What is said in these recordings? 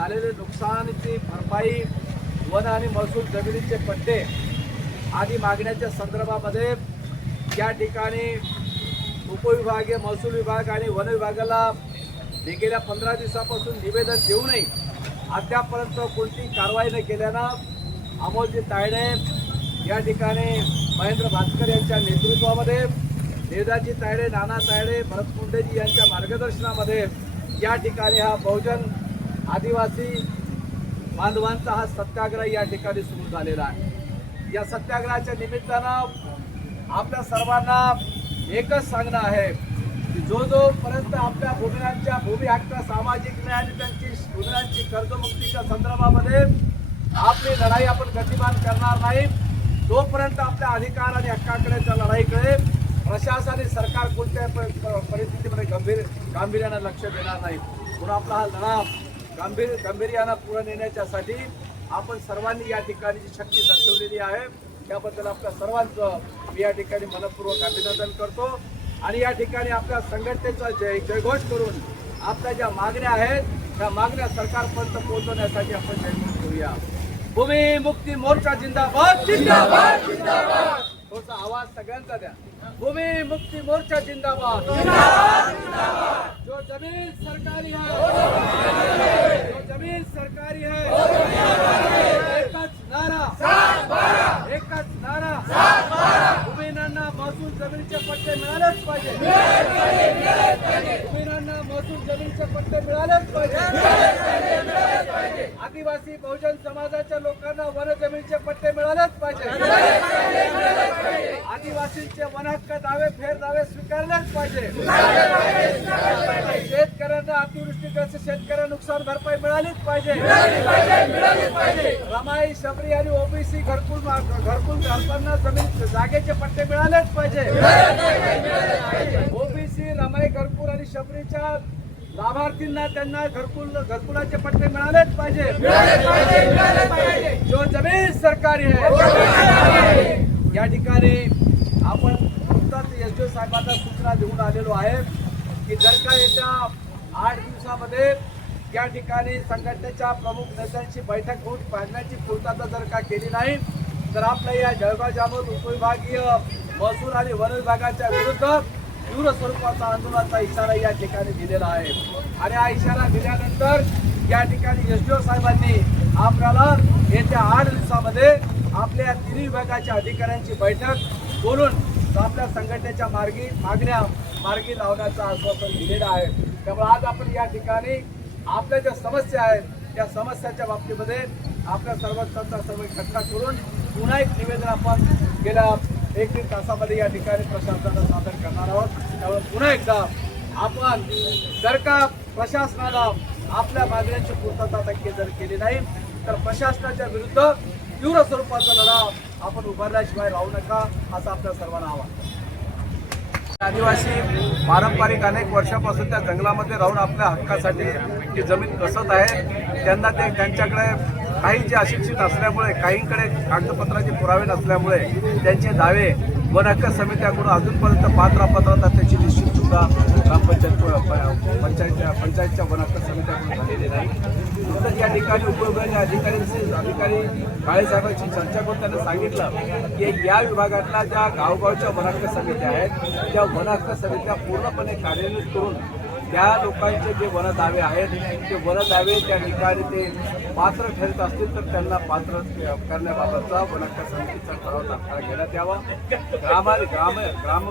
झालेले नुकसानीची भरपाई, वन आणि महसूल जमिनीचे पट्टे आदी मागण्याच्या संदर्भामध्ये या ठिकाणी उपविभागीय महसूल विभाग आणि वन विभागाला गेल्या 15 दिवसापासून निवेदन देऊनही अद्यापर्यंत कोणती कारवाई न केल्यानं अमोलजी तायडे या ठिकाणी महेंद्र भास्कर यांच्या नेतृत्वामध्ये देवदाजी तायडे, नाना तायडे, भरत मुंडेजी यांच्या मार्गदर्शनामध्ये या ठिकाणी हा बहुजन आदिवासी बांधवांचा हा सत्याग्रह या ठिकाणी सुरू झालेला आहे। या सत्याग्रहाच्या निमित्तानं आपल्या सर्वांना एकच सांगणं आहे की जोपर्यंत आपल्या भूमीच्या भूमी हक्क, सामाजिक न्याय आणि त्यांची भूमीची कर्जमुक्तीच्या संदर्भामध्ये आपली लढाई आपण गतिमान करणार नाही, तोपर्यंत आपल्या अधिकार आणि हक्काकडेच्या लढाईकडे प्रशासन आणि सरकार कोणत्याही परिस्थितीमध्ये गांभीर्यानं लक्ष देणार नाही। म्हणून आपला हा लढा गांभीर्यानं पुढे नेण्याच्यासाठी आपण सर्वांनी या ठिकाणी जी शक्ती दर्शवलेली आहे त्याबद्दल आपल्या सर्वांचं मी या ठिकाणी मनपूर्वक अभिनंदन करतो आणि या ठिकाणी आपल्या संघटनेचा जयघोष करून आपल्या ज्या मागण्या आहेत त्या मागण्या सरकारपर्यंत पोहोचवण्यासाठी आपण जयघोष करूया। भूमी मुक्ती मोर्चा जिंदाबाद जिंदाबाद जिंदाबाद। थोडासा आवाज सगळ्यांचा द्या। भूमी मुक्ती मोर्चा जिंदाबाद जिंदाबाद जिंदाबाद। जो जमीन सरकारी है, जो जमीन सरकारी है, एकच नारा, एकच नारा, भूमीनांना महसूल जमिनीचे पट्टे मिळालेच पाहिजे, भूमीनांना महसूल जमिनीचे पट्टे मिळालेच पाहिजे, आदिवासी बहुजन समाजाच्या लोकांना वन जमिनीचे पट्टे मिळालेच पाहिजे, आदिवासींचे वन हक्क दावे फेर दावे स्वीकारलेच पाहिजे, शेतकऱ्यांना अतिवृष्टीग्रस्त शेतकऱ्यांना नुकसान भरपाई मिळालीच पाहिजे, रमाई, शबरी आणि ओबीसी घरकुल धारकांना जमीन जागेचे पट्टे मिळालेच पाहिजे, ओबीसी, रमाई, घरकुल आणि शबरीच्या लाभार्थींना त्यांना घरकुलाचे पट्टे मिळालेच पाहिजे, जो जमीन सरकारी है। या ठिकाणी आपण नुकताच एसडीओ साहेबांना सूचना देऊन आलेलो आहे की जर का येत्या 8 दिवसामध्ये या ठिकाणी संघटनेच्या प्रमुख नेत्यांची बैठक होऊन पाडण्याची पूर्तता जर का केली नाही तर आपल्या या जळगाव जामोद उपविभागीय महसूल आणि वन विभागाच्या विरुद्ध तीव्र स्वरूपाचा आंदोलनाचा इशारा या ठिकाणी दिलेला आहे आणि हा इशारा दिल्यानंतर या ठिकाणी एसडीओ साहेबांनी आपल्याला येत्या 8 दिवसामध्ये आपल्या तिन्ही विभागाच्या अधिकाऱ्यांची बैठक बोलून आपल्या संघटनेच्या मागण्या मार्गी लावण्याचं आश्वासन दिलेलं आहे। त्यामुळे आज आपण या ठिकाणी आपल्या ज्या समस्या आहेत त्या समस्याच्या बाबतीमध्ये आपल्या सर्वांचा सर्व इकट्ठा करून पुन्हा एक निवेदन आपण गेल्या 1-1.5 तासामध्ये या ठिकाणी प्रशासनाला सादर करणार आहोत। त्यामुळे पुन्हा एकदा आपण जर का प्रशासनाला आपल्या मागण्यांची पूर्तता जर केली नाही तर प्रशासनाच्या विरुद्ध तीव्र स्वरूपाचा लढा आपण उभारल्याशिवाय राहू नका असं आपल्या सर्वांना आवाहन। आदिवासी पारंपरिक अनेक वर्षापासून त्या जंगलामध्ये राहून आपल्या हक्कासाठी जी जमीन कसत आहे त्यांना ते त्यांच्याकडे काही जे अशिक्षित असल्यामुळे काहींकडे कागदपत्राचे पुरावे नसल्यामुळे त्यांचे दावे वन हक्क समित्याकडून अजूनपर्यंत पात्रता त्याची निश्चित सुद्धा पंचायतच्या वन हक्क समित्याकडून झालेली नाही। नुकतंच या ठिकाणी उपविभागीय अधिकारी काळेसाहेबांची चर्चा करून त्यांनी सांगितलं की या विभागातल्या ज्या गावगावच्या वन हक्क समित्या आहेत त्या वन हक्क समित्या पूर्णपणे कार्यान्वित करून त्या लोकांचे जे वन दावे आहेत ते वन दावे त्या ठिकाणी ते पात्र ठरत असतील तर त्यांना पात्र करण्याबाबतचा वन हक्क समितीचा ठराव तात्काळ घेण्यात यावा।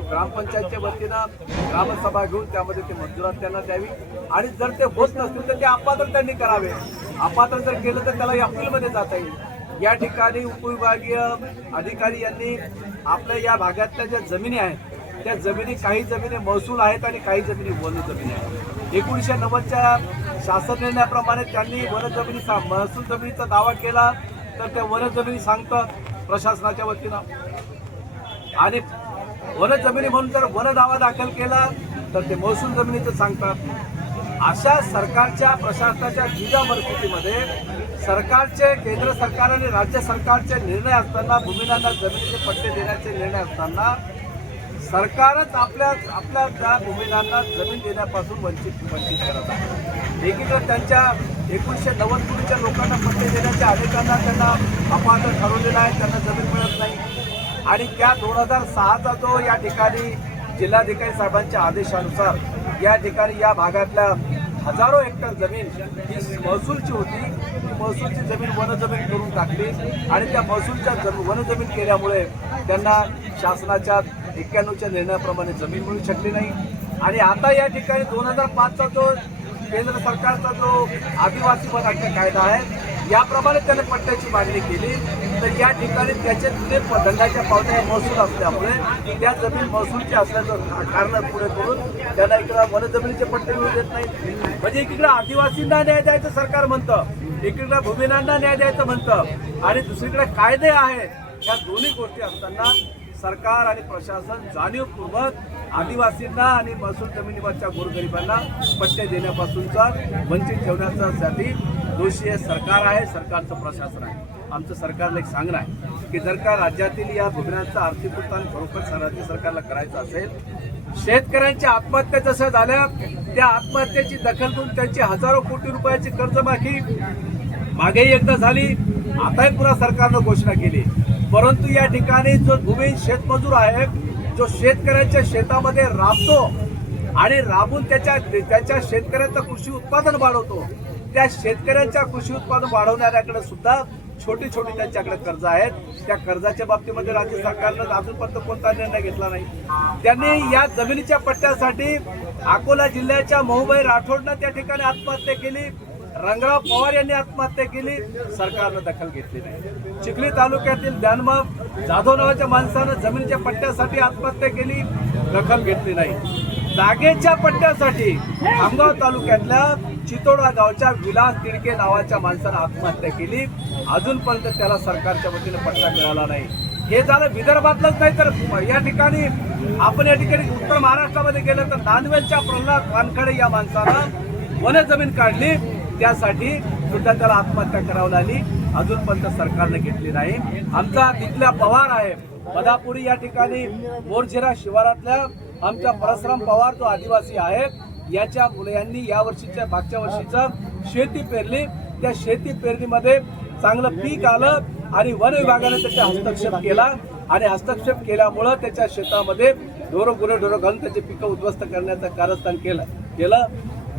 ग्रामपंचायतच्या वतीनं ग्रामसभा घेऊन त्यामध्ये ते मंजुरात त्यांना द्यावी आणि जर ते होत नसतील तर ते अपात्र त्यांनी करावे। अपात्र जर केलं तर त्याला अपीलमध्ये जाता येईल। या ठिकाणी उपविभागीय अधिकारी यांनी आपल्या या भागातल्या ज्या जमिनी आहेत त्या जमिनी काही जमिनी महसूल आहेत आणि काही जमिनी वन जमिनी आहेत। 1990च्या शासन निर्णयाप्रमाणे त्यांनी वन जमिनी महसूल जमिनीचा दावा केला तर त्या वन जमिनी सांगतात प्रशासनाच्या वतीनं आणि वन जमिनी म्हणून जर वन दावा दाखल केला तर ते महसूल जमिनीचं सांगतात। अशा सरकारच्या प्रशासनाच्या गिगा परिस्थितीमध्ये सरकारचे केंद्र सरकार आणि राज्य सरकारचे निर्णय असताना भूमीनांना जमिनीचे पट्टे देण्याचे निर्णय असताना सरकारच आपल्या त्या भूमीनांना जमीन देण्यापासून वंचित करत आहे। एकीकडे त्यांच्या 1990 पूर्वीच्या लोकांना पट्टे देण्याच्या अनेकांना त्यांना अपात्र ठरवलेला आहे, त्यांना जमीन मिळत नाही. आणि त्या 2006चा जो या ठिकाणी जिल्हाधिकारी साहेबांच्या आदेशानुसार या ठिकाणी या भागातल्या हजारो हेक्टर जमीन ही महसूलची होती. ती महसूलची जमीन वनजमीन करून टाकली आणि त्या महसूलच्या वनजमीन केल्यामुळे त्यांना शासनाच्या 91च्या निर्णयाप्रमाणे जमीन मिळू शकली नाही. आणि आता या ठिकाणी 2005चा जो केंद्र सरकारचा जो आदिवासी वन हक्क कायदा आहे याप्रमाणे त्याने पट्ट्याची मागणी केली, तर या ठिकाणी त्याचे जुने दंडाच्या पावत्या महसूल असल्यामुळे त्या जमीन महसूलची असल्याचं कारण पुढे करून त्यांना इकडं वनजमिनीचे पट्टे मिळू देत नाही. म्हणजे एकीकडे आदिवासींना न्याय द्यायचं सरकार म्हणतं, एकीकडे भूमिहीनांना न्याय द्यायचं म्हणतं आणि दुसरीकडे कायदे आहेत. या दोन्ही गोष्टी असताना सरकार आणि प्रशासन जाणीवपूर्वक आदिवासींना आणि महसूल जमिनीवरच्या गोरगरिबांना पट्टे देण्यापासूनचा वंचित ठेवण्यासाठी दोषी हे सरकार आहे, सरकारचं प्रशासन आहे. आमचं सरकारला एक सांगणं आहे की जर का राज्यातील या भूमिनांचं आर्थिक उत्थान खरोखर राज्य सरकारला करायचं असेल, शेतकऱ्यांच्या आत्महत्या जसं झाल्या त्या आत्महत्येची दखल घेऊन त्यांची हजारो कोटी रुपयाची कर्जमाफी मागेही एकदा झाली, आताही पुन्हा सरकारनं घोषणा केली. परंतु या ठिकाणी जो भूमिहीन शेतमजूर आहे, जो शेतकऱ्यांच्या शेतामध्ये राबतो आणि राबून त्याच्या शेतकऱ्यांचं कृषी उत्पादन वाढवतो, त्या शेतकऱ्यांच्या कृषी उत्पादन वाढवणाऱ्याकडे सुद्धा छोटी छोटी त्यांच्याकडे कर्ज आहेत. त्या कर्जाच्या बाबतीमध्ये राज्य सरकारनं अजूनपर्यंत कोणता निर्णय घेतला नाही. त्यांनी या जमिनीच्या पट्ट्यासाठी अकोला जिल्ह्याच्या महुबाई राठोडनं त्या ठिकाणी आत्महत्या केली, रंगराव पवार यांनी आत्महत्या केली, सरकारनं दखल घेतली नाही. चिखली तालुक्यातील द्यानमग जाधव नावाच्या माणसानं जमिनीच्या पट्ट्यासाठी आत्महत्या केली, दखल घेतली नाही. जागेच्या पट्ट्यासाठी खामगाव तालुक्यातल्या चितोडा गावच्या विलास तिडके नावाच्या माणसानं आत्महत्या केली, अजूनपर्यंत त्याला सरकारच्या वतीने पट्टा मिळाला नाही. हे झालं विदर्भातलंच नाही तर या ठिकाणी आपण या ठिकाणी उत्तर महाराष्ट्रामध्ये गेलं तर नांदवेलच्या प्रल्हाद वानखडे या माणसानं वनजमीन काढली, त्यासाठी सुद्धा त्याला आत्महत्या करावी लागली, अजूनपर्यंत सरकारने घेतली नाही. आमचा तिथल्या पवार आहे बदापुरी या ठिकाणी मोरझिरा शिवारातल्या आमचा परशुराम पवार जो आदिवासी आहे, याच्या मुलांनी या वर्षीच्या मागच्या वर्षीचं शेती पेरली, त्या शेती पेरणीमध्ये चांगलं पीक आलं आणि वन विभागाने त्याचा हस्तक्षेप केला आणि हस्तक्षेप केल्यामुळं त्याच्या शेतामध्ये ढोरं घालून त्याची पिकं उद्ध्वस्त करण्याचं कारस्थान केलं.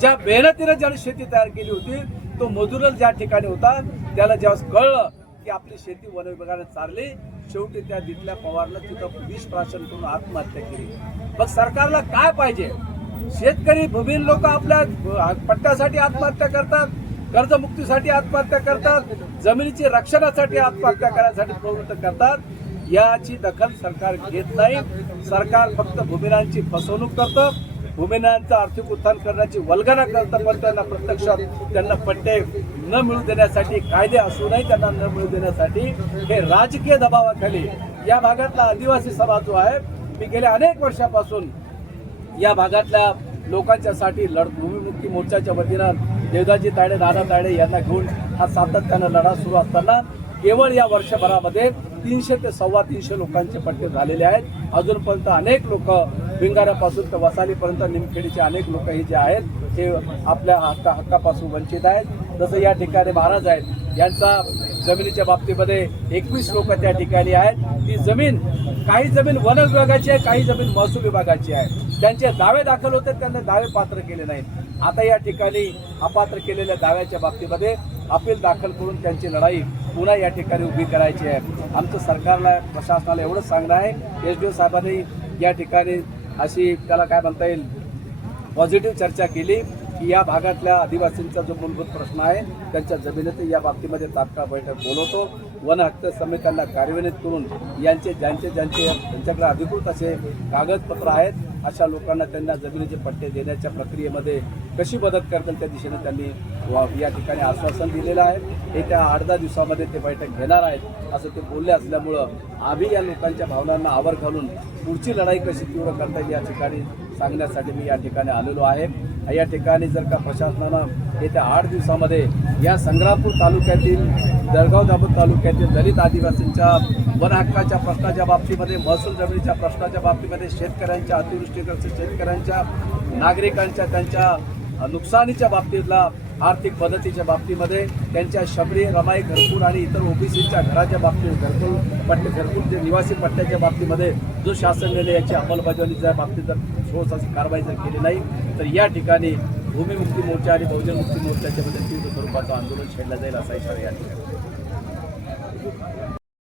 ज्या मेहनतीने ज्याने शेती तयार केली होती तो मजूरच ज्या ठिकाणी होता, त्याला जेव्हा कळलं की आपली शेती वन विभागाने चालली, शेवटी त्या तिथल्या पवारनं तिथं विष प्राशन करून आत्महत्या केली. मग सरकारला काय पाहिजे? शेतकरी भूमिहीन लोक आपल्या पट्ट्यासाठी आत्महत्या करतात, कर्जमुक्तीसाठी आत्महत्या करतात, जमिनीची रक्षणासाठी आत्महत्या करण्यासाठी प्रवृत्त करतात. याची दखल सरकार घेत नाही. सरकार फक्त भूमिहीनांची फसवणूक करतं, भूमिहीनांचं आर्थिक उत्थान करण्याची वल्गना करतं, पण त्यांना प्रत्यक्षात त्यांना पट्टे न मिळू देण्यासाठी, कायदे असूनही त्यांना न मिळू देण्यासाठी हे राजकीय दबावाखाली या भागातला आदिवासी समाज जो आहे, मी गेल्या अनेक वर्षापासून या भागातल्या लोकांच्यासाठी भूमिमुक्ती मोर्चाच्या वतीनं देवदाजी तायडे, नाना तायडे यांना घेऊन हा सातत्यानं लढा सुरू असताना केवळ या वर्षभरामध्ये 300 ते 325 लोकांचे पट्टे झालेले आहेत. अजूनपर्यंत अनेक लोक भिंगारापासून तर वसालीपर्यंत निमखेडीचे अनेक लोक हे जे आहेत हे आपल्या हक्कापासून वंचित आहेत. जसं या ठिकाणी महाराज आहेत, यांचा जमिनीच्या बाबतीमध्ये 21 लोक त्या ठिकाणी आहेत. ती जमीन, काही जमीन वन विभागाची आहे, काही जमीन महसूल विभागाची आहे. त्यांचे दावे दाखल होते, त्यांना दावे पात्र केले नाहीत. आता या ठिकाणी अपात्र केलेल्या दाव्याच्या बाबतीमध्ये अपील दाखल करून त्यांची लढाई पुन्हा या ठिकाणी उभी करायची आहे. आमचं सरकारला, प्रशासनाला एवढंच सांगणं आहे, SDO साहेबांनी या ठिकाणी अशी त्याला काय म्हणता येईल पॉझिटिव्ह चर्चा केली की या भागातल्या आदिवासींचा जो मूलभूत प्रश्न आहे त्यांच्या जमिनीत या बाबतीमध्ये तात्काळ बैठक बोलवतो. वन हक्क समित्यांना कार्यान्वित करून त्यांच्याकडे अधिकृत असे कागदपत्र आहेत अशा लोकांना त्यांना जमिनीचे पट्टे देण्याच्या प्रक्रियेमध्ये कशी मदत करतील त्या दिशेने त्यांनी या ठिकाणी आश्वासन दिलेलं आहे. येत्या 8-10 दिवसामध्ये ते बैठक घेणार आहेत असं ते बोलले असल्यामुळं आम्ही या लोकांच्या भावनांना आवर घालून पुढची लढाई कशी तीव्र करता येईल या ठिकाणी सांगण्यासाठी मी या ठिकाणी आलेलो आहे. या ठिकाणी जर का प्रशासनानं येत्या 8 दिवसामध्ये या संग्रामपूर तालुक्यातील, जळगाव दाभोळ तालुक्यातील दलित आदिवासींच्या वन हक्काच्या प्रश्नाच्या बाबतीमध्ये, महसूल जमिनीच्या प्रश्नाच्या बाबतीमध्ये, शेतकऱ्यांच्या, अतिवृष्टीग्रस्त शेतकऱ्यांच्या, नागरिकांच्या त्यांच्या नुकसानीच्या बाबतीतला आर्थिक मदतीच्या बाबतीमध्ये, त्यांच्या शबरी रमाई घरकुल आणि इतर ओबीसीच्या घराच्या बाबतीत घरकुल जे निवासी पट्ट्याच्या बाबतीमध्ये जो शासन निर्णय याची अंमलबजावणीच्या बाबतीत जर ठोस अशी कारवाई जर केली नाही तर या ठिकाणी भूमिमुक्ती मोर्चा आणि बहुजन मुक्ती मोर्चाच्या मध्ये तीव्र स्वरूपाचं आंदोलन छेडलं जाईल असा इशारा या ठिकाणी